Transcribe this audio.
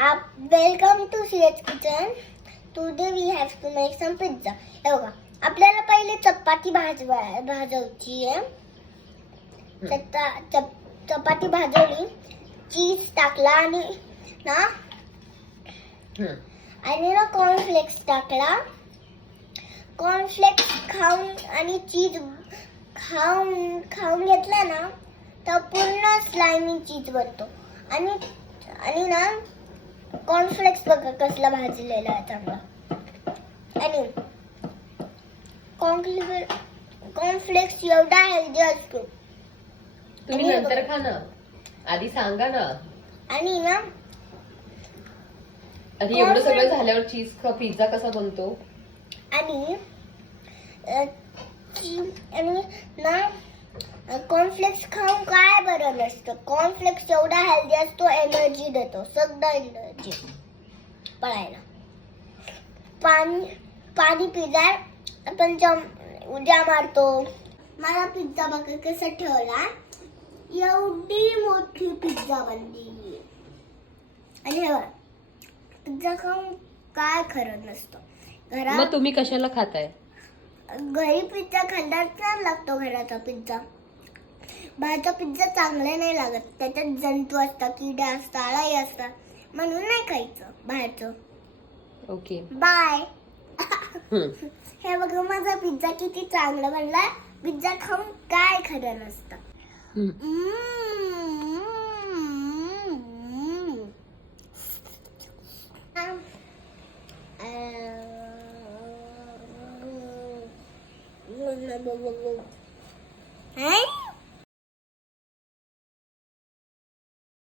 Welcome to CH Kitchen. Today we have to make some pizza. हे बघा, आपल्याला पहिले चपाती भाजायची आहे. चपाती भाजवली, चीज टाकला आणि ना कॉर्नफ्लेक्स टाकला. कॉर्नफ्लेक्स खाऊन आणि चीज खाऊन घेतला ना तर पूर्ण स्लाइमी चीज बनतो. आणि ना कॉर्नफ्लेक्स बघा कसला भाजलेला आहे चांगला. आणि कॉर्नफ्लेक्स एवढा हेल्दी असतो. तुम्ही नंतर खा ना, आधी सांगा ना. आणि ना आधी एवढं सगळं झाल्यावर चीज पिझ्झा कसा बनतो. आणि ना कॉर्नफ्लेक्स खाऊन काय बरं नसतं. कॉर्नफ्लेक्स एवढा हेल्दी असतो, एनर्जी देतो, सगळं एनर्जी पळायला. पाणी पिझ्झा आपण उद्या मारतो. मला पिझ्झा बघा कसा ठेवला, एवढी मोठी पिझ्झा बनली. आणि पिझ्झा खाऊन काय खरं नसतं. मग तुम्ही कशाला खाताय. घरी पिझ्झा खाल्ला छान लागतो. घराचा पिझ्झा, बाहेरचा पिझ्झा चांगला नाही लागत. त्याच्यात जंतू असतात, किडे असतात, अळी असतात, म्हणून नाही खायचं बाहेरचं. Okay bye. हे बघा माझा पिझ्झा किती चांगला बनला. पिझ्झा खाऊन काय खरं नसतं.